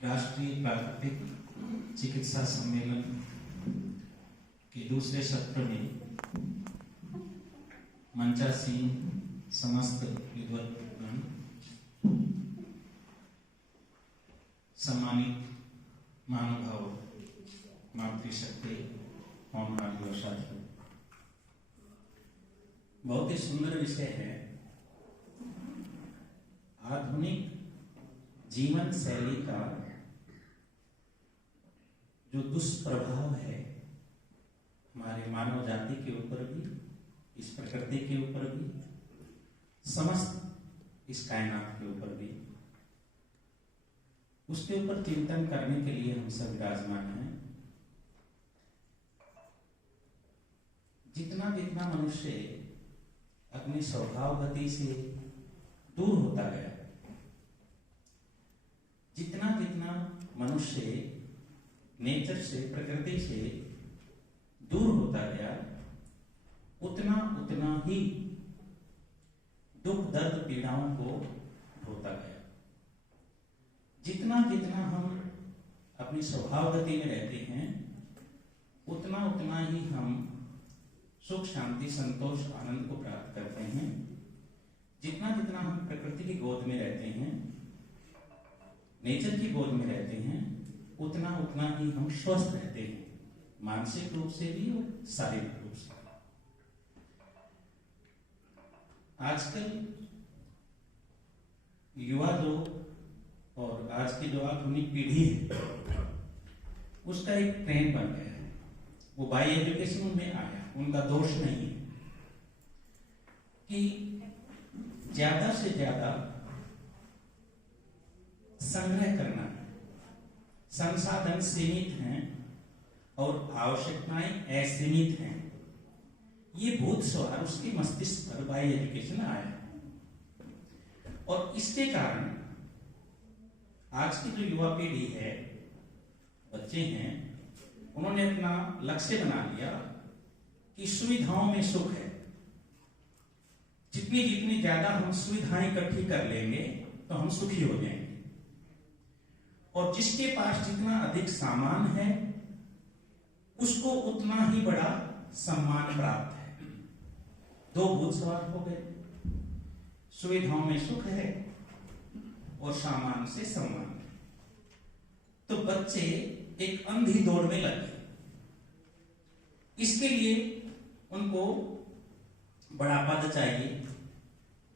राष्ट्रीय प्राकृतिक चिकित्सा सम्मेलन के दूसरे सत्र में मंचासीन समस्त विद्वद्गण, सम्मानित महानुभाव, मातृशक्ति और साथियों, बहुत ही सुंदर विषय है। आधुनिक जीवन शैली का जो दुष्प्रभाव है हमारे मानव जाति के ऊपर भी, इस प्रकृति के ऊपर भी, समस्त इस कायनात के ऊपर भी, उसके ऊपर चिंतन करने के लिए हम सब विराजमान हैं। जितना जितना मनुष्य अपनी स्वभाव गति से दूर होता गया, जितना जितना मनुष्य नेचर से, प्रकृति से दूर होता गया, उतना उतना ही दुख दर्द पीड़ाओं को ढोता गया। जितना जितना हम अपनी स्वभाव गति में रहते हैं, उतना उतना ही हम सुख, शांति, संतोष, आनंद को प्राप्त करते हैं। जितना जितना हम प्रकृति की गोद में रहते हैं, नेचर की गोद में रहते हैं, उतना उतना ही हम स्वस्थ रहते हैं, मानसिक रूप से भी और शारीरिक रूप से। आजकल युवा जो और आज की जो आधुनिक पीढ़ी है, उसका एक ट्रेंड बन गया है। वो बाई एजुकेशन में आया, उनका दोष नहीं है कि ज्यादा से ज्यादा संग्रह करना है। संसाधन सीमित हैं और आवश्यकताएं असीमित हैं। ये भूत सवार उसके मस्तिष्क पर बाई एजुकेशन आया और इसके कारण आज की जो युवा पीढ़ी है, बच्चे हैं, उन्होंने अपना लक्ष्य बना लिया कि सुविधाओं में सुख है। जितनी जितनी ज्यादा हम सुविधाएं इकट्ठी कर लेंगे तो हम सुखी हो जाएंगे। और जिसके पास जितना अधिक सामान है, उसको उतना ही बड़ा सम्मान प्राप्त है। दो भूत सवार हो गए, सुविधाओं में सुख है और सामान से सम्मान। तो बच्चे एक अंधी दौड़ में लगे। इसके लिए उनको बड़ा पद चाहिए,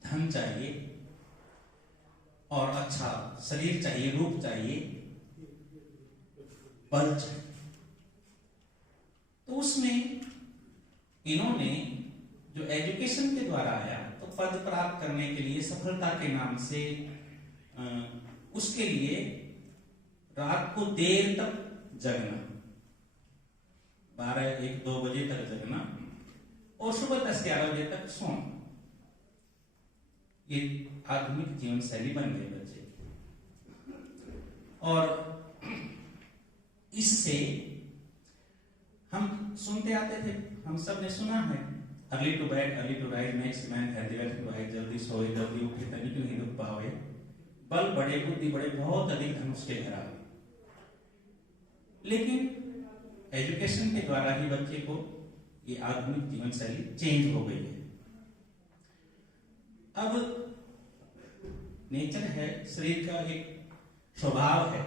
धन चाहिए और अच्छा शरीर चाहिए, रूप चाहिए, बल चाहिए। तो उसमें इन्होंने जो एजुकेशन के द्वारा आया, तो पद प्राप्त करने के लिए, सफलता के नाम से, उसके लिए रात को देर तक जगना, 12, 1, 2 बजे तक जगना और सुबह 10, 11 बजे तक सोना। ये आधुनिक जीवन शैली बन गई बच्चे की। और इससे हम सुनते आते थे, हम सब ने सुना है, early to bed early to rise makes man healthy wealth to rise, जल्दी सोए जल्दी उठे तभी क्यों ही दुख पावे, बल बड़े बुद्धि बड़े, बहुत अधिक धन उसके घर आवे। लेकिन एजुकेशन के द्वारा ही बच्चे को ये आधुनिक जीवन शैली चेंज हो गई है। अब नेचर है, शरीर का एक स्वभाव है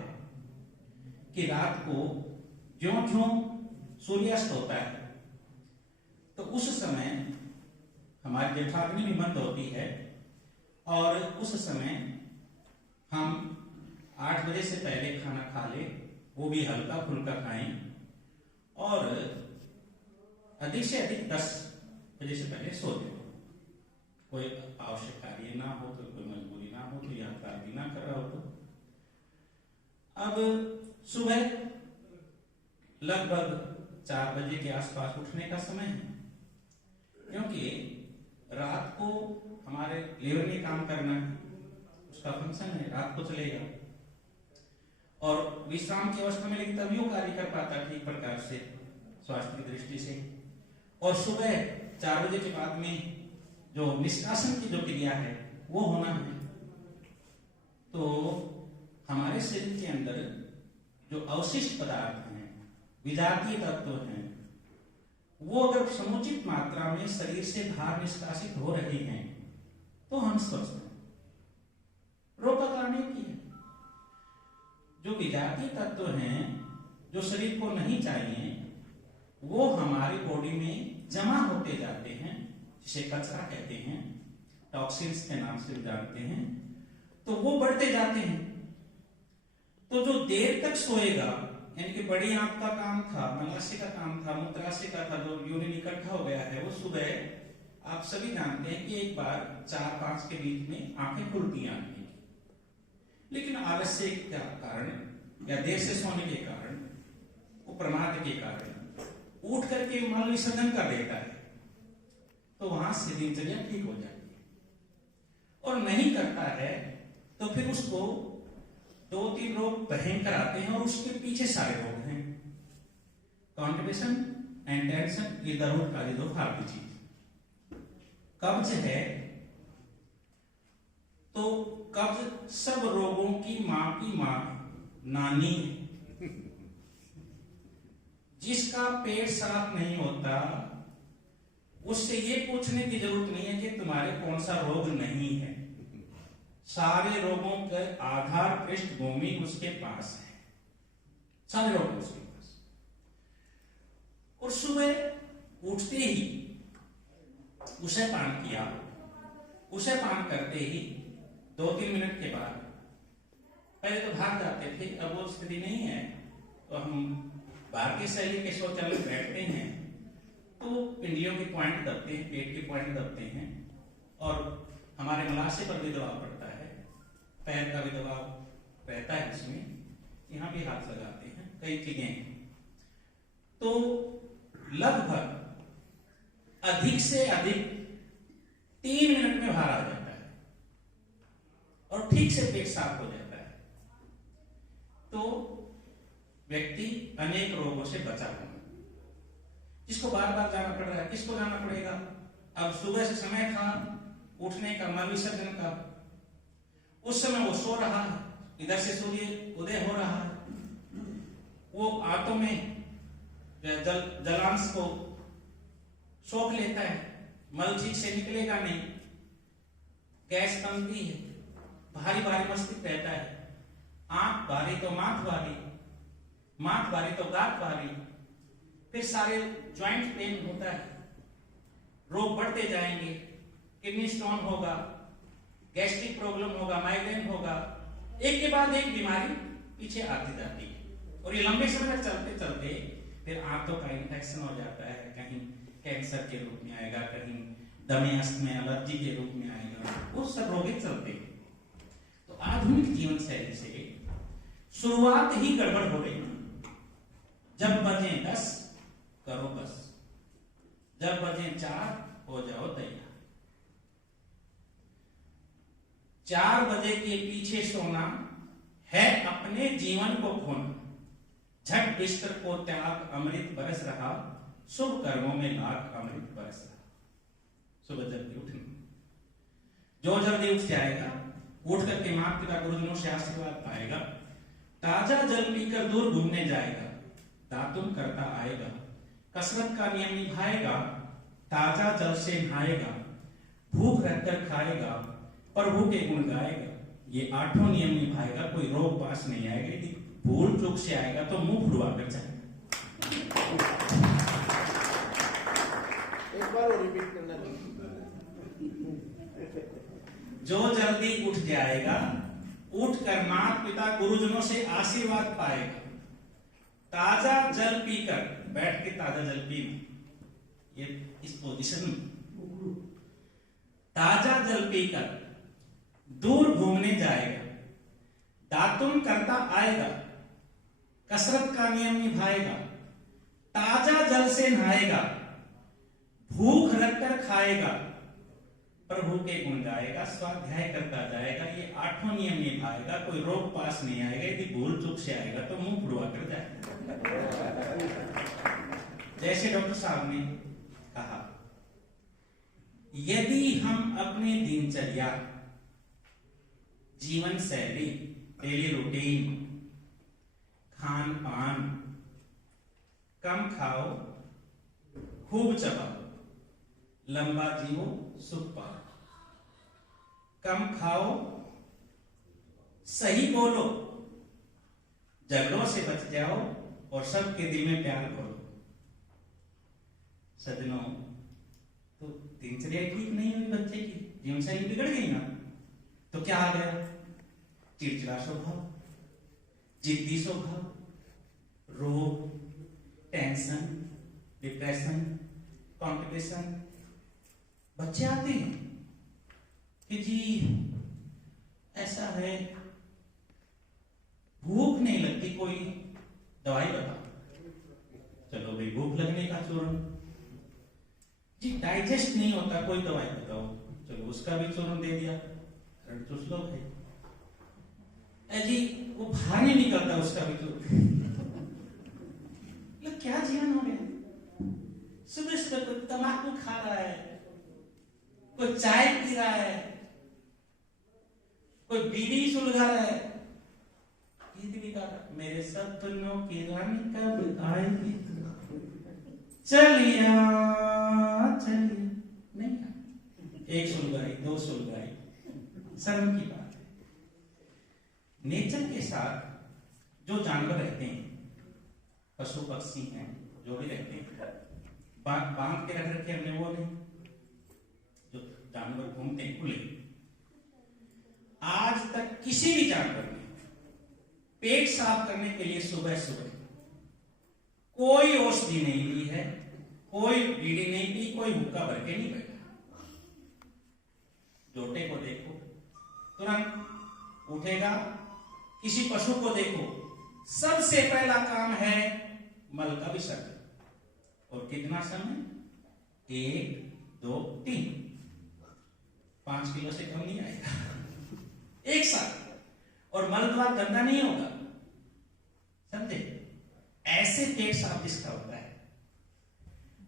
कि रात को ज्यों ज्यों सूर्यास्त होता है, तो उस समय हमारी जठराग्नि भी बंद होती है और उस समय हम 8 बजे से पहले खाना खा ले, वो भी हल्का फुल्का खाएं और अधिक से अधिक 10 बजे से पहले सो जाए। कोई आवश्यक कार्य ना हो तो, कोई मजबूरी ना हो तो, यात्रा भी ना कर रहा हो तो। अब सुबह लगभग 4 बजे के आसपास उठने का समय है, क्योंकि रात को हमारे लिवर ने काम करना है, उसका फंक्शन है, रात को चलेगा और विश्राम की अवस्था में लेकिन तभी वो कार्य कर पाता ठीक प्रकार से स्वास्थ्य की दृष्टि से। और सुबह 4 बजे के बाद में जो निष्कासन की जो क्रिया है वो होना है। तो हमारे शरीर के अंदर अवशिष्ट पदार्थ हैं, विजातीय तत्व हैं, वो अगर समुचित मात्रा में शरीर से बाहर निष्कासित हो रही हैं तो हम स्वस्थ हैं। रोग का कारण एक ही है, जो विजातीय तत्व हैं जो शरीर को नहीं चाहिए वो हमारी बॉडी में जमा होते जाते हैं, जिसे कचरा कहते हैं, टॉक्सिन्स के नाम से जानते हैं, तो वो बढ़ते जाते हैं। तो जो देर तक सोएगा, यानी कि बड़ी आंत का काम था, मलाशय का काम था, मूत्राशय का था, जो यूरिन इकट्ठा हो गया है, वो सुबह आप सभी जानते हैं कि एक बार 4-5 के बीच में आंखें खुलती हैं आदमी की, लेकिन आलस्य के कारण या देर से सोने के कारण, वो प्रमाद के कारण उठ करके मल विसर्जन कर देता है, तो वहां से दिनचर्या ठीक हो जाती है। और नहीं करता है तो फिर उसको 2-3 रोग भयंकर आते हैं, और उसके पीछे सारे रोग हैं। कॉन्स्टिपेशन एंड टेंशन, ये दर्द का दो फालतू चीज। कब्ज है तो कब्ज सब रोगों की मां नानी है। जिसका पेट साफ नहीं होता उससे ये पूछने की जरूरत नहीं है कि तुम्हारे कौन सा रोग नहीं है, सारे रोगों का आधार पृष्ठभूमि उसके पास है, सारे रोग उसके पास। और सुबह उठते ही उसे पान किया, उसे पान करते ही 2-3 मिनट के बाद, पहले तो भाग जाते थे, अब वो स्थिति नहीं है, तो हम भारतीय शैली के शौचालय में बैठते हैं तो पिंडियों के पॉइंट दबते हैं, पेट के पॉइंट दबते हैं, और हमारे मलाशय पर भी दबाव पड़ता है, पैर का भी दबाव रहता है, इसमें यहाँ भी हाथ लगाते हैं, कई चीजें हैं। तो लगभग अधिक से अधिक 3 मिनट में बाहर आ जाता है और ठीक से पेट साफ हो जाता है, तो व्यक्ति अनेक रोगों से बचा होगा। जिसको बार बार जाना पड़ रहा है, किसको जाना पड़ेगा? अब सुबह से समय था उठने का, मल विसर्जन का, उस समय वो सो रहा है, इधर से सूर्य उदय हो रहा है, वो आंतों में जलांश को सोख लेता है, मल ठीक से निकलेगा नहीं, गैस बनती है, भारी भारी मस्तिष्क रहता है, आंख भारी तो माथ भारी, माथ भारी तो गांठ भारी, फिर सारे ज्वाइंट पेन होता है, रोग बढ़ते जाएंगे, किडनी स्टोन होगा, गैस्ट्रिक प्रॉब्लम होगा, माइग्रेन होगा, एक के बाद एक बीमारी पीछे आती जाती है। और ये लंबे समय तक चलते चलते फिर आंतों का इन्फेक्शन हो जाता है, कहीं कैंसर के रूप में आएगा, कहीं दमे में एलर्जी के रूप में आएगा, वो सब रोग चलते हैं। तो आधुनिक जीवन शैली से शुरुआत ही गड़बड़ हो गई। जब बजे 10 करो बस, जब बजे 4 हो जाओ तैयार। 4 बजे के पीछे सोना है अपने जीवन को खोना, झट बिस्तर को त्याग अमृत बरस रहा, शुभ कर्मों में लाख अमृत बरस रहा। सुबह जल्दी उठना, जो जल्दी उठ जाएगा, उठ करके माता पिता गुरुजनों से आशीर्वाद पाएगा, ताजा जल पीकर दूर घूमने जाएगा, दातुन करता आएगा, कसरत का नियम निभाएगा, ताजा जल से नहाएगा, भूख रखकर खाएगा, प्रभु के गुण गाएगा, ये 8 नियम निभाएगा, कोई रोग पास नहीं आएगा, यदि भूल चूक से आएगा तो मुंह फुलवा कर जाएगा। एक बार और रिपीट करना। जो जल्दी उठ जाएगा, उठकर माता पिता गुरुजनों से आशीर्वाद पाएगा, ताजा जल पीकर, बैठ के ताजा जल पीना, ये इस पोजीशन में, ताजा जल पीकर दूर घूमने जाएगा, दातुन करता आएगा, कसरत का नियम निभाएगा, ताजा जल से नहाएगा, भूख रखकर खाएगा, प्रभु के गुण गाएगा, स्वाध्याय करता जाएगा, ये 8 नियम निभाएगा, कोई रोग पास नहीं आएगा, यदि भूल चूक से आएगा तो मुंह फुड़वा कर जाएगा। जैसे डॉक्टर साहब ने कहा, यदि हम अपने दिनचर्या, जीवन शैली, डेली रूटीन, खान पान, कम खाओ खूब चबाओ, लंबा जियो सुख पाओ। कम खाओ, सही बोलो, झगड़ों से बच जाओ और सबके दिल में प्यार खोलो। सज्जनों, तो दिनचर्या ठीक नहीं हुई बच्चे की, जीवन शैली बिगड़ गई ना, तो क्या आ गया? चिड़चिड़ा स्वभाव, जिद्दी स्वभाव, रोग, टेंशन, डिप्रेशन, कॉम्पिटिशन। बच्चे आते हैं कि जी ऐसा है, भूख नहीं लगती, कोई दवाई बताओ। चलो भाई, भूख लगने का चूर्ण। जी डाइजेस्ट नहीं होता, कोई दवाई बताओ। चलो उसका भी चूर्ण दे दिया, चूस लो भाई। जी वो बाहर नहीं निकलता, उसका भी चूर्ण। क्या जीवन हो गया? सुबह सुबह कोई तंबाकू खा रहा है, कोई चाय पी रहा है, कोई बीड़ी सुलगा रहा है, गीत भी गा रहा है, मेरे सपनों की रानी कब आएगी, चलिया चलिए। नहीं, एक सुलगाई, दो सुलगाई, शर्म की बात है। नेचर के साथ जो जानवर रहते हैं, पशु पक्षी हैं, जो भी रहते हैं, बांध के रख रखे हमने, वो नहीं, जो जानवर घूमते हैं खुले। आज तक किसी भी जानवर ने पेट साफ करने के लिए सुबह सुबह कोई औषधि नहीं ली है, कोई बीड़ी नहीं पी, कोई हुक्का भर के नहीं बैठा। जोटे को देखो, तुरंत उठेगा। किसी पशु को देखो, सबसे पहला काम है मल का विसर्जन। और कितना समय? 1 2 3, 5 किलो से कम नहीं आएगा एक साथ। और मल द्वार गंदा नहीं होगा, समझे? ऐसे पेट साफ जिसका होता है।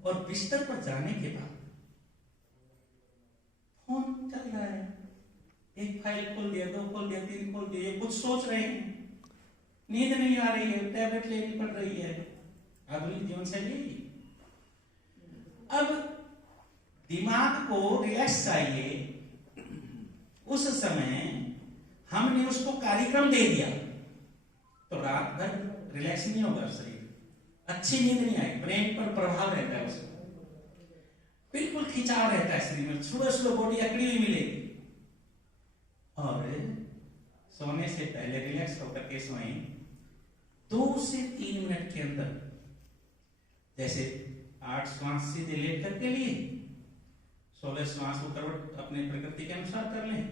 और बिस्तर पर जाने के बाद फोन चल रहा है, एक फाइल खोल दिया, 2 खोल दिया, 3 खोल दिया, कुछ सोच रहे हैं, नींद नहीं आ रही है, टैबलेट लेनी पड़ रही है। आधुनिक जीवन शैली। अब दिमाग को रिलैक्स चाहिए, उस समय हमने उसको कार्यक्रम दे दिया, तो रात भर रिलैक्स नहीं होगा शरीर, अच्छी नींद नहीं आएगी, ब्रेन पर प्रभाव रहता है, उसको बिल्कुल खिंचाव रहता है शरीर में, सुबह सुबह बॉडी अकड़ी हुई मिलेगी। और सोने से पहले रिलैक्स होकर के सोएं, 2 से 3 मिनट के अंदर, जैसे 8 श्वास सीधे लेट करके लिए, 16 श्वास को करवट अपने प्रकृति के अनुसार कर लें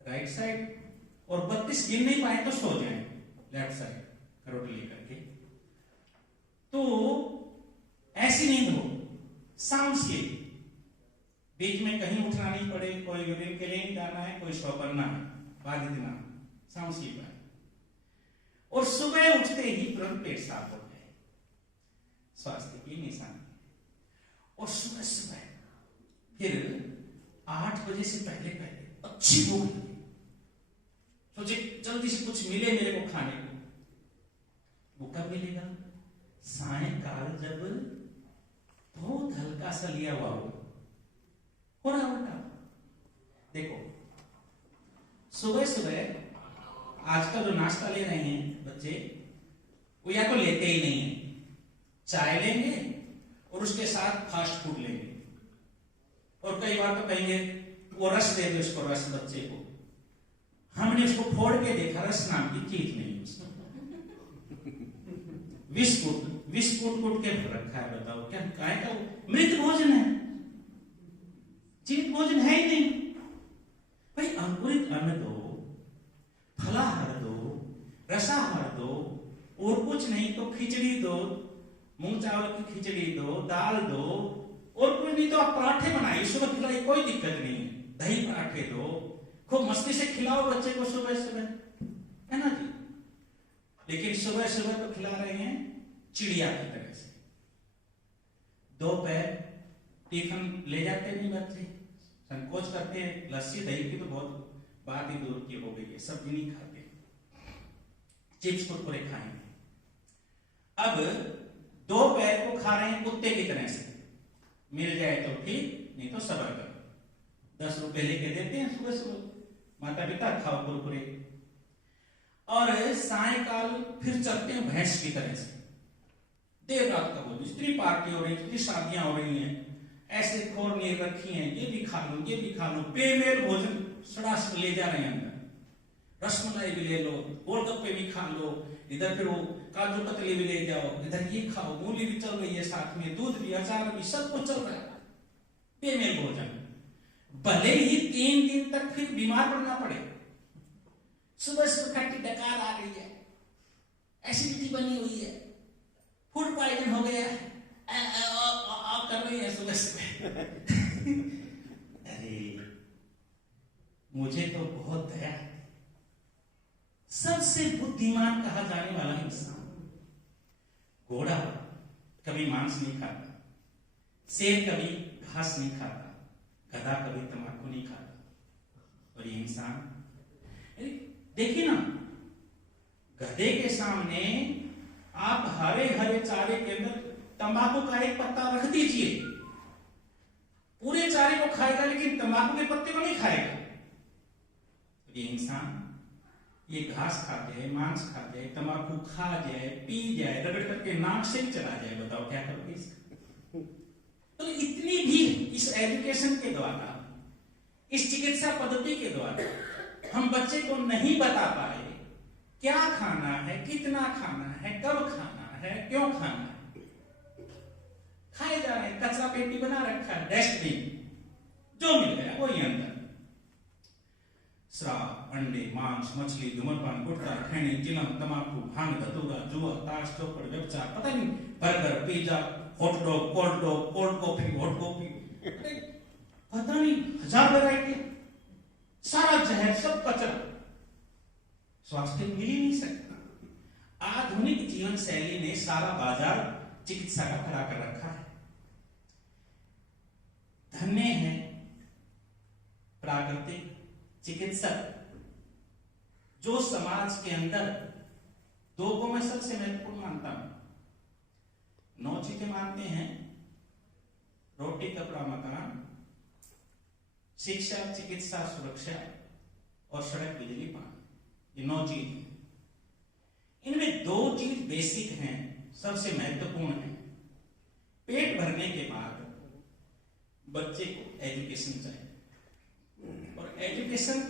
राइट साइड, और 32 गिन नहीं पाए तो सो जाएं लेफ्ट साइड करवट लेकर के। तो ऐसी नींद हो, साउंड स्लीप, बीच में कहीं उठना नहीं पड़े, कोई यूरिन के लिए नहीं जाना है, कोई शो करना है, बाद इतना साउंड स्लीप है। और सुबह उठते ही तुरंत पेट साफ हो जाए, स्वास्थ्य की निशानी। और सुबह सुबह फिर 8 बजे से पहले पहले अच्छी भूख लगे, सोचे जल्दी से कुछ मिले मेरे को खाने को। वो कब मिलेगा? सायंकाल, जब बहुत हल्का सा लिया हुआ हो रहा होगा। देखो सुबह सुबह आजकल जो नाश्ता ले रहे हैं बच्चे, वो या तो लेते ही नहीं है, चाय लेंगे और उसके साथ फास्ट फूड लेंगे, और कई बार तो कहेंगे वो रस दे दो इसको, रस बच्चे को। हमने उसको फोड़ के देखा, रस नाम की चीज नहीं है उसको, विष कूट के भर रखा है। बताओ क्या काय का मृत भोजन है, जीवित भोजन है ही नहीं भाई। अंकुरित अन्न दो, फलाहार दो, रसाहार दो, और कुछ नहीं तो खिचड़ी दो, मूंग चावल की खिचड़ी दो, दाल दो, और कोई नहीं तो आप पराठे बनाइए, सुबह खिलाइए, कोई दिक्कत नहीं है। दही पराठे दो, खूब मस्ती से खिलाओ बच्चे को सुबह सुबह, है ना जी। लेकिन सुबह सुबह तो खिला रहे हैं चिड़िया की तरह से। दोपहर टिफिन ले जाते नहीं बच्चे, संकोच करते हैं, लस्सी दही की तो बहुत बात ही दूर की हो गई है, सब्जी नहीं खाते। चिप्स कुरकुरे खाएंगे। अब दोपहर को खा रहे हैं कुत्ते की तरह से, मिल जाए तो ठीक, नहीं तो सब्र करो। 10 रुपए लेके देते हैं सुबह सुबह माता पिता, खाओ कुरकुरे। और सायकाल फिर चलते हैं भैंस की तरह से, देर रात का भोजन, इतनी पार्टी हो रही, इतनी शादियां हो रही हैं, ऐसे खोर नीर रखी हैं, ये भी खा लो, ये भी खा लो, बेमेल भोजन सड़ा ले जा रहे हैं अंदर। रसमलाई भी ले लो, गोलगप्पे भी खा लो, इधर फिर वो काजू कतली भी ले जाओ, इधर ये खाओ, मूली भी चल रही है साथ में, दूध भी, अचार भी, सब कुछ चल रहा है, बेमेल भोजन। भले ही 3 दिन तक फिर बीमार पड़ना पड़े, सुबह सुबह खट्टी डकार आ रही है, एसिडिटी बनी हुई है, फूड पॉइजन हो गया है, कर रही है सुबह सुबह। अरे मुझे तो बहुत दया है। सबसे बुद्धिमान कहा जाने वाला इंसान, घोड़ा कभी मांस नहीं खाता, शेर कभी घास नहीं खाता, गधा कभी तंबाकू नहीं खाता, और ये इंसान देखिए ना, गधे के सामने आप हरे हरे चारे के अंदर तंबाकू का एक पत्ता रख दीजिए, पूरे चारे को खाएगा लेकिन तंबाकू के पत्ते को नहीं खाएगा। ये इंसान ये घास खा जाए, मांस खा जाए, तंबाकू खा जाए, पी जाए, रगड़ करके नाक से ही चला जाए, बताओ क्या करोगे इसका? तो इतनी भी इस एजुकेशन के द्वारा, इस चिकित्सा पद्धति के द्वारा हम बच्चे को नहीं बता पाए क्या खाना है, कितना खाना है, कब खाना है, क्यों खाना है। खाए जा रहे हैं, कचरा पेटी बना रखा है, डस्टबिन, जो मिल गया वही अंदर। शराब, अंडे, मांस, मछली, धूम्रपान, गुटखा, खैनी, चिलम, तंबाकू, भांग, धतूरा, जुआ, ताश, चौपड़, व्यभिचार, पता नहीं, burger, pizza, hot dog, cold coffee, hot coffee, पता नहीं 1000 वैरायटी, सारा जहर, सब कचरा, स्वास्थ्य मिल ही नहीं सकता। आधुनिक जीवन शैली ने सारा बाजार चिकित्सा का खड़ा कर रखा है। धन्य है प्राकृतिक चिकित्सक जो समाज के अंदर 2 को मैं सबसे महत्वपूर्ण मानता हूं। 9 चीजें मानते हैं, रोटी कपड़ा मकान, शिक्षा चिकित्सा सुरक्षा और सड़क बिजली पानी, ये 9 चीज हैं। इनमें 2 चीज बेसिक हैं, सबसे महत्वपूर्ण है। पेट भरने के बाद बच्चे को एजुकेशन चाहिए, और एजुकेशन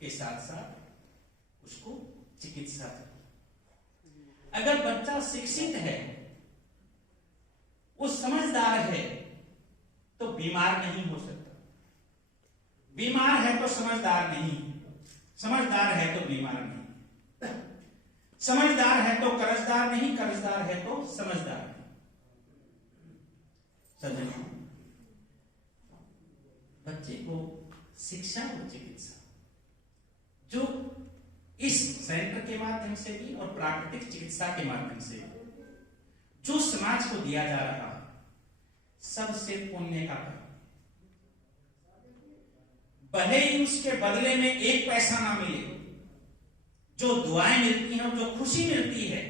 के साथ साथ उसको चिकित्सा चाहिए। अगर बच्चा शिक्षित है, वो समझदार है, तो बीमार नहीं हो सकता। बीमार है तो समझदार नहीं, समझदार है तो बीमार नहीं, समझदार है तो कर्जदार नहीं, कर्जदार है तो समझदार नहीं। सज्जनों, बच्चे को शिक्षा और चिकित्सा जो इस सेंटर के माध्यम से भी और प्राकृतिक चिकित्सा के माध्यम से जो समाज को दिया जा रहा है, सबसे पुण्य का काम। भले ही उसके बदले में 1 पैसा ना मिले, जो दुआएं मिलती हैं और जो खुशी मिलती है,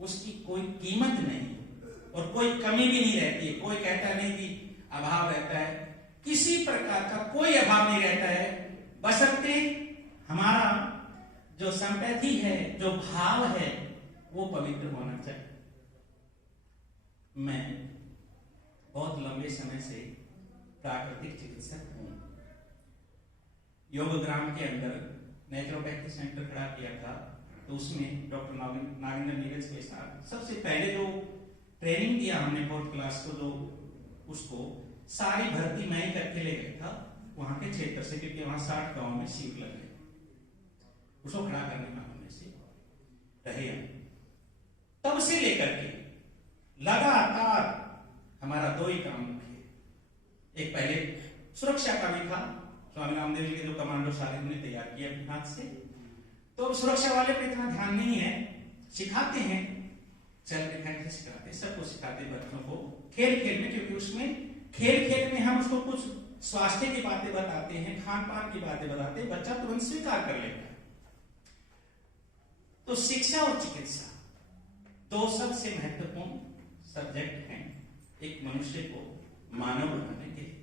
उसकी कोई कीमत नहीं और कोई कमी भी नहीं रहती है। कोई कहता नहीं कि अभाव रहता है, किसी प्रकार का कोई अभाव नहीं रहता है, बशर्ते हमारा जो संपैथी है, जो भाव है, वो पवित्र होना चाहिए। मैं बहुत लंबे समय से प्राकृतिक चिकित्सक हूं। योग ग्राम के अंदर नेचुरोपैथी सेंटर खड़ा किया था, तो उसमें डॉक्टर नागेंद्र नीरज के साथ सबसे पहले जो ट्रेनिंग दिया हमने 4th क्लास को, जो उसको सारी भर्ती मैं ही करके ले गया था वहां के क्षेत्र से, क्योंकि वहां 60 गांव में शिविर लग गए, उसको खड़ा करने का हमने से रहे। तब से लेकर के लगातार हमारा 2 ही काम है। एक पहले सुरक्षा का भी था, स्वामी रामदेव जी के जो कमांडो सारे हमने तैयार किए अपने हाथ से, तो सुरक्षा वाले पे इतना ध्यान नहीं है, सिखाते हैं, चल के सिखाते, सबको सिखाते बच्चों को खेल खेल में, क्योंकि उसमें खेल खेल में हम उसको कुछ स्वास्थ्य की बातें बताते हैं, खान पान की बातें बताते हैं, बच्चा तुरंत स्वीकार कर लेता है। तो शिक्षा और चिकित्सा दो सबसे महत्वपूर्ण सब्जेक्ट हैं एक मनुष्य को मानव बनाने के लिए।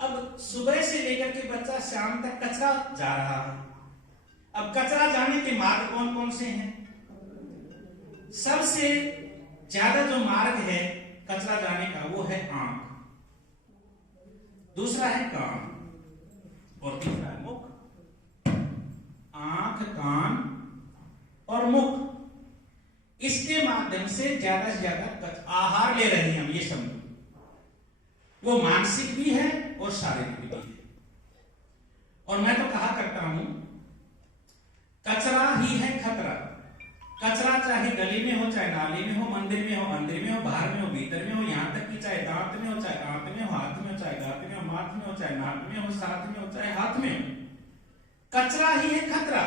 अब सुबह से लेकर के बच्चा शाम तक कचरा जा रहा है। अब कचरा जाने के मार्ग कौन कौन से हैं? सबसे ज्यादा जो मार्ग है कचरा जाने का वो है आंख, दूसरा है कान और तीसरा है मुख। आंख, कान और मुख, इसके माध्यम से ज्यादा आहार ले रहे हैं हम, ये समझो। वो मानसिक भी है और शारीरिक भी है। और मैं तो कहा करता हूं कचरा ही है खतरा। कचरा चाहे गली में हो, चाहे नाली में हो, मंदिर में हो, अंदर में हो, बाहर में हो, भीतर में हो, यहां तक कि चाहे दांत में हो, चाहे आंत में हो, हाथ में हो, चाहे गात में हो, माथ में हो, चाहे नाक में हो, साथ में हो, चाहे हाथ में हो, कचरा ही है खतरा।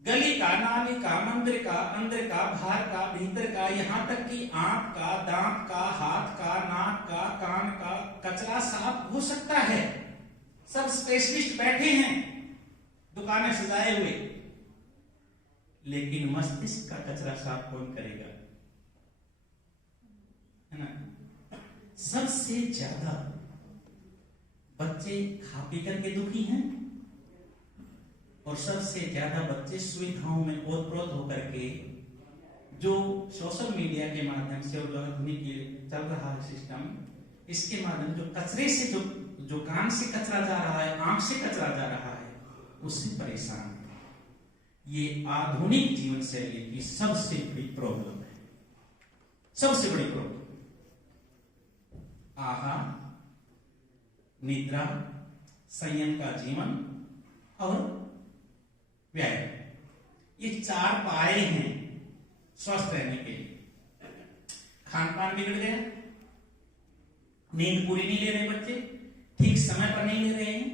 गली का, नाली का, मंदिर का, अंदर का, बाहर का, भीतर का, यहां तक कि आंख का, दांत का, हाथ का, नाक का, कान का कचरा साफ हो सकता है। सब स्पेशलिस्ट बैठे हैं दुकानें सजाए हुए, लेकिन मस्तिष्क का कचरा साफ कौन करेगा? है ना? सबसे ज्यादा बच्चे खा पी करके दुखी हैं और सबसे ज्यादा बच्चे सुविधाओं में ओतप्रोत होकर के, जो सोशल मीडिया के माध्यम से और जो आधुनिक चल रहा है सिस्टम, इसके माध्यम जो कचरे से जो कान से कचरा जा रहा है, आंख से कचरा जा रहा है, उससे परेशान है। ये आधुनिक जीवन शैली की सबसे बड़ी प्रॉब्लम है, सबसे बड़ी प्रॉब्लम। आहार, निद्रा, संयम का जीवन और व्यायाम, ये चार पाए हैं स्वस्थ रहने के लिए। खान पान बिगड़ गया, नींद पूरी नहीं ले रहे बच्चे, ठीक समय पर नहीं ले रहे हैं,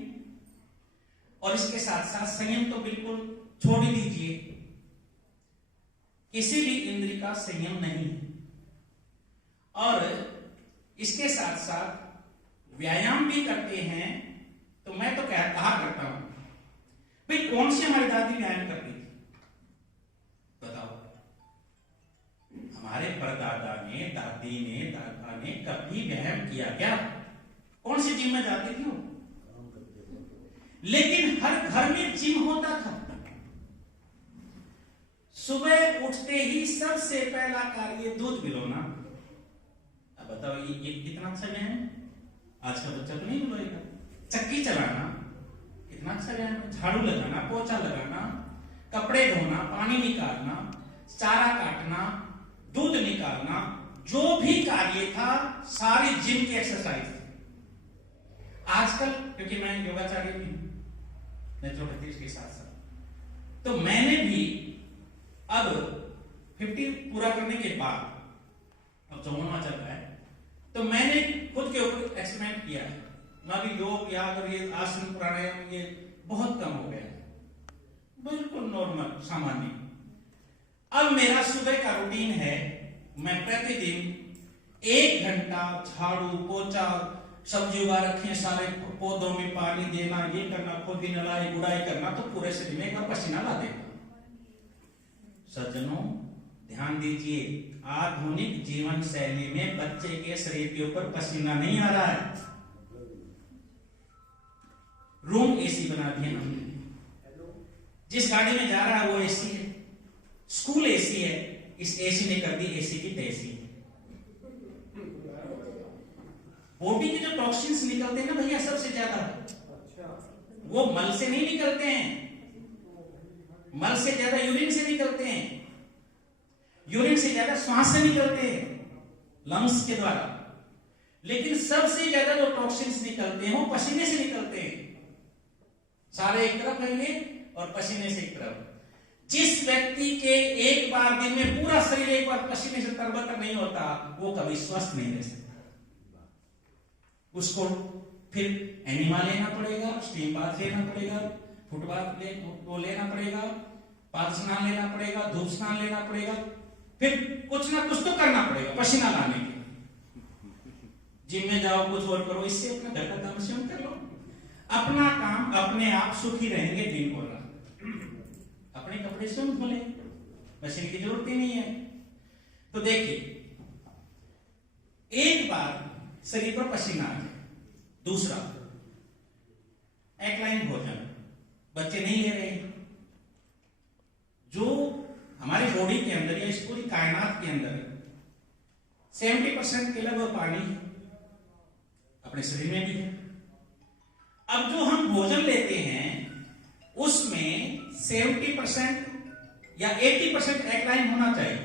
और इसके साथ साथ संयम तो बिल्कुल छोड़ ही दीजिए। किसी भी इंद्रिय का संयम नहीं है। और इसके साथ साथ व्यायाम भी करते हैं। तो मैं तो कहा करता हूं भाई, कौन सी हमारी दादी व्यायाम करती थी? बताओ। हमारे परदादा ने, दादी ने, दादा ने कभी व्यायाम किया क्या? कौन सी जिम में जाती थी वो? लेकिन हर घर में जिम होता था। सुबह उठते ही सबसे पहला कार्य दूध पिलाना। अब बताओ ये कितना अच्छा व्यायाम है? आज का बच्चा तो नहीं पिलाएगा। चक्की चलाना कितना अच्छा व्यायाम है। झाड़ू लगाना, पोछा लगाना, कपड़े धोना, पानी निकालना, चारा काटना, दूध निकालना, जो भी कार्य था सारी जिम की एक्सरसाइज थी। आजकल क्योंकि मैं योगाचार्य भी हूं, नेचुरोपैथी के साथ साथ, तो मैंने भी अब 50 पूरा करने के बाद, अब 54वां चल रहा है, तो मैंने खुद के ऊपर एक्सपेरिमेंट किया है। मैं भी योग, याद और ये आसन, प्राणायाम ये बहुत कम हो गया है, बिल्कुल नॉर्मल, सामान्य। अब मेरा सुबह का रूटीन है, मैं प्रतिदिन 1 घंटा झाड़ू, पोछा, सब्जी उगा रखे, सारे पौधों में पानी देना, ये करना, खुद ही नलाई गुड़ाई करना, तो पूरे शरीर में एक पसीना ला देगा। सज्जनों ध्यान दीजिए, आधुनिक जीवन शैली में बच्चे के शरीर के ऊपर पसीना नहीं आ रहा है। रूम एसी बना दिया हमने, जिस गाड़ी में जा रहा है वो एसी है, स्कूल एसी है, इस एसी ने कर दी एसी की तैसी। बॉडी के जो टॉक्सिन्स निकलते हैं ना भैया, सबसे ज्यादा वो मल से नहीं निकलते हैं, मल से ज्यादा यूरिन से निकलते हैं, यूरिन से ज्यादा श्वास से निकलते हैं, लंग्स के द्वारा। लेकिन सबसे ज्यादा जो टॉक्सिन्स निकलते हैं वो पसीने से निकलते हैं। सारे एक तरफ रहेंगे और पसीने से एक तरफ। जिस व्यक्ति के एक बार दिन में पूरा शरीर एक बार पसीने से तरबतर नहीं होता, वो कभी स्वस्थ नहीं रह सकता। उसको फिर एनिमा लेना पड़ेगा, स्टीम बाथ लेना पड़ेगा, फुटबाथ लेना पड़ेगा, पाद स्नान लेना पड़ेगा, धूप स्नान लेना पड़ेगा, फिर कुछ ना कुछ तो करना पड़ेगा पसीना लाने के। जिम में जाओ, कुछ और करो, इससे अपना घर का काम स्वयं कर लो। अपना काम अपने आप सुखी रहेंगे दिन और रात। अपने कपड़े स्वयं धो लें, मशीन की जरूरत ही नहीं है। तो देखिए, एक बार शरीर पर पसीना आ जाए। दूसरा, एक्लाइन भोजन बच्चे नहीं ले रहे हैं। जो हमारी बॉडी के अंदर या इस पूरी कायनात के अंदर 70% के लगभग पानी अपने शरीर में भी है। अब जो हम भोजन लेते हैं उसमें 70% या 80% एक्लाइन होना चाहिए,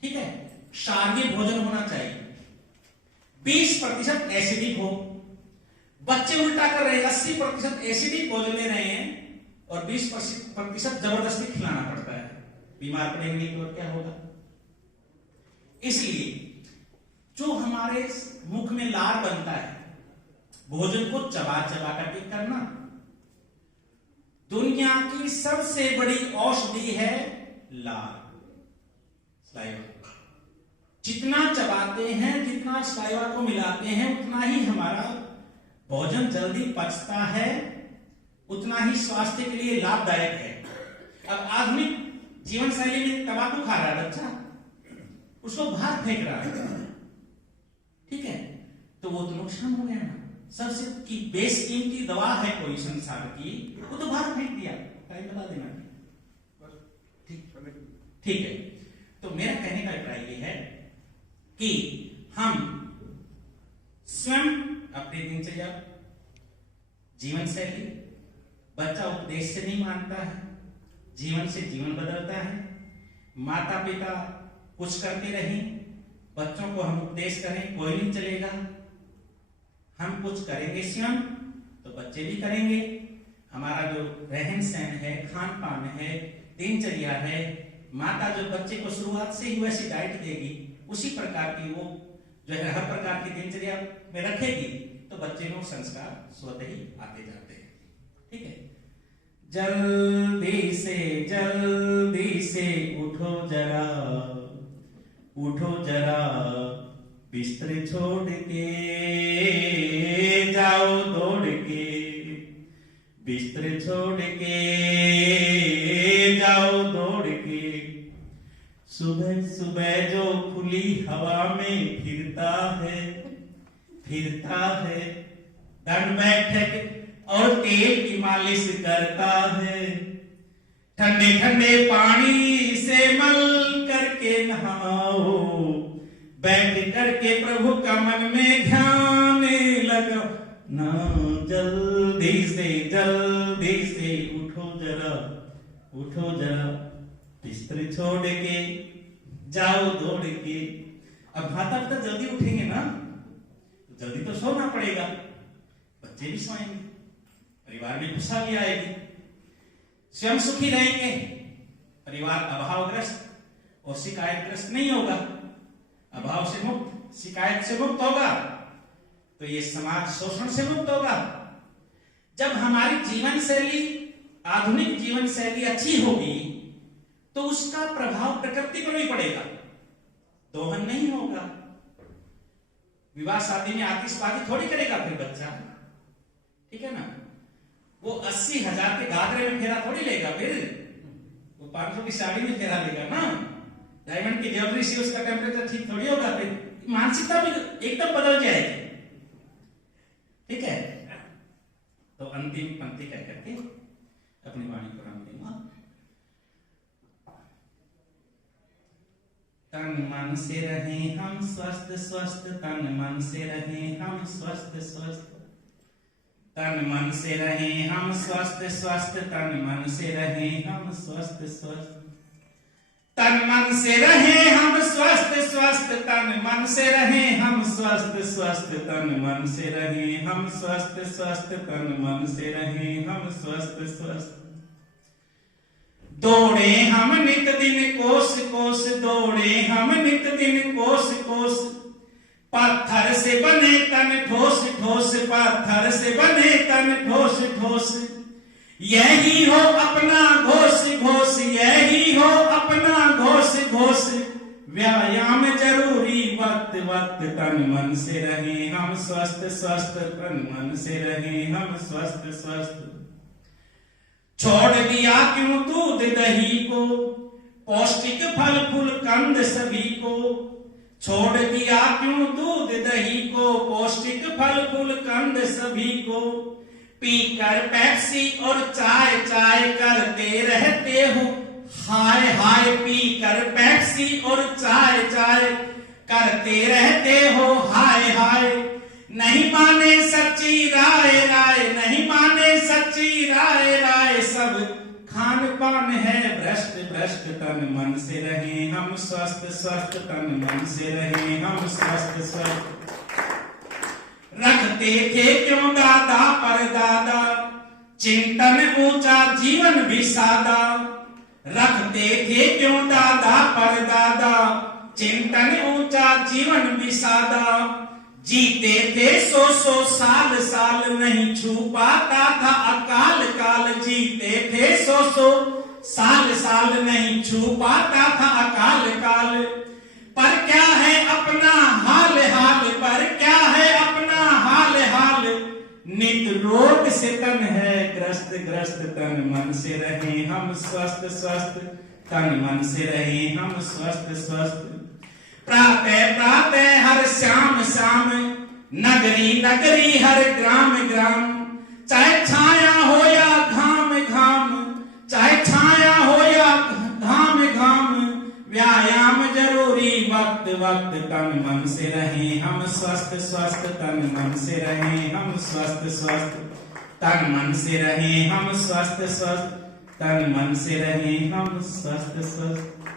ठीक है, क्षारीय भोजन होना चाहिए। 20% एसिडिक हो। बच्चे उल्टा कर रहे हैं, 80% एसिडिक भोजन ले रहे हैं और 20% जबरदस्ती खिलाना पड़ता है। बीमार पड़ेंगे तो क्या होगा? इसलिए जो हमारे मुख में लार बनता है, भोजन को चबा चबा करके करना। दुनिया की सबसे बड़ी औषधि है लार, स्लाइवा। जितना चबाते हैं, जितना स्लाइवा को मिलाते हैं, उतना ही हमारा भोजन जल्दी पचता है, उतना ही स्वास्थ्य के लिए लाभदायक है। अब आधुनिक जीवन शैली में तंबाकू खा रहा है बच्चा, उसको बाहर फेंक रहा है, ठीक है, तो वो तो नुकसान हो गया ना। सबसे की बेशकीमती दवा है कोई संसार की, वो तो बाहर फेंक दिया। टाइम बता देना, ठीक है। तो मेरा कहने का अभिप्राय ये है कि हम स्वयं अपनी दिनचर्या, जीवन शैली, बच्चा उपदेश से नहीं मानता है, जीवन से जीवन बदलता है। माता पिता कुछ करते रहें, बच्चों को हम उपदेश करें, कोई नहीं चलेगा। हम कुछ करेंगे स्वयं तो बच्चे भी करेंगे। हमारा जो रहन सहन है, खान पान है, दिनचर्या है, माता जो बच्चे को शुरुआत से ही वैसी डाइट देगी, उसी प्रकार की वो जो है हर प्रकार की दिनचर्या में रखेगी, तो बच्चे में संस्कार स्वतः ही आते जाते हैं, ठीक है। जल्दी से उठो जरा, उठो जरा, बिस्तर छोड़ के जाओ दौड़ के, बिस्तर छोड़ के जाओ दौड़ के। सुबह सुबह जो खुली हवा में फिरता है, दंड बैठक और तेल की मालिश करता है, ठंडे ठंडे पानी से मल करके नहाओ, बैठ करके प्रभु का मन में ध्यान लगा ना। जल्दी से उठो जरा, बिस्तर छोड़ के जाओ दौड़ के। अब माता पिता जल्दी उठेंगे ना, तो जल्दी तो सोना पड़ेगा, बच्चे भी सोएंगे, परिवार में खुशहाली आएगी, स्वयं सुखी रहेंगे, परिवार अभावग्रस्त और शिकायतग्रस्त नहीं होगा। अभाव से मुक्त, शिकायत से मुक्त होगा, तो ये समाज शोषण से मुक्त होगा। जब हमारी जीवन शैली, आधुनिक जीवन शैली अच्छी होगी, तो उसका प्रभाव प्रकृति पर भी पड़ेगा, दोहन नहीं होगा। विवाह शादी में आतिशबाजी थोड़ी करेगा फिर बच्चा, ठीक है ना। वो 80,000 के घाघरे में फेरा थोड़ी लेगा, फिर वो 500 की साड़ी में फेरा लेगा ना। डायमंड की ज्वेलरी से उसका टेम्परेचर ठीक थोड़ी होगा, फिर मानसिकता भी एकदम बदल जाएगी, ठीक है। तो अंतिम पंक्ति कह करके अपनी वाणी को राम देना। तन मन से रहे हम स्वस्थ, तन मन से रहे हम स्वस्थ, तन मन से रहे हम स्वस्थ, तन मन से रहे हम स्वस्थ, तन मन से रहे हम स्वस्थ, तन मन से रहे हम स्वस्थ, तन मन से रहे हम स्वस्थ, तन मन से रहे हम स्वस्थ। दौड़े हम नित दिन कोस, दौड़े हम नित दिन कोस, पत्थर से बने तन ठोस, पत्थर से बने तन ठोस। यही हो अपना घोष, यही हो अपना घोष। व्यायाम जरूरी वक्त, तन मन से रहे हम स्वस्थ, तन मन से रहे हम स्वस्थ। छोड़ दिया क्यों दूध दही को, पौष्टिक फल फूल कंद सभी को। छोड़ दिया क्यों दूध दही को, पौष्टिक फल फूल कंद सभी को। पीकर पेप्सी और चाय चाय करते रहते हो हाय हाय। पीकर पेप्सी और चाय चाय करते रहते हो हाय हाय। नहीं माने सच्ची राय राय, नहीं माने सच्ची राय राय। सब खान पान है भ्रष्ट भ्रष्ट, तन मन से रहे हम स्वस्थ स्वस्थ, तन मन से रहे हम स्वस्थ स्वस्थ। रखते थे क्यों दादा पर दादा, चिंतन ऊंचा जीवन भी सादा। रखते थे क्यों दादा पर दादा, चिंतन ऊंचा जीवन भी सादा। जीते थे सौ साल साल, नहीं छू पाता था अकाल काल। जीते थे सौ साल साल, नहीं छू पाता था अकाल काल। पर क्या है अपना हाल हाल, पर क्या है अपना हाल हाल। नित रोग से तन है ग्रस्त ग्रस्त, तन मन से रहे हम स्वस्थ स्वस्थ, तन मन से रहे हम स्वस्थ स्वस्थ। प्रातः प्रातः हर श्याम श्याम, नगरी नगरी हर ग्राम ग्राम। चाहे छाया हो या घाम घाम, चाहे छाया हो या घाम घाम। व्यायाम जरूरी वक्त वक्त, तन मन से रहे हम स्वस्थ स्वस्थ, तन मन से रहे हम स्वस्थ स्वस्थ, तन मन से रहे हम स्वस्थ स्वस्थ, तन मन से रहे हम स्वस्थ स्वस्थ।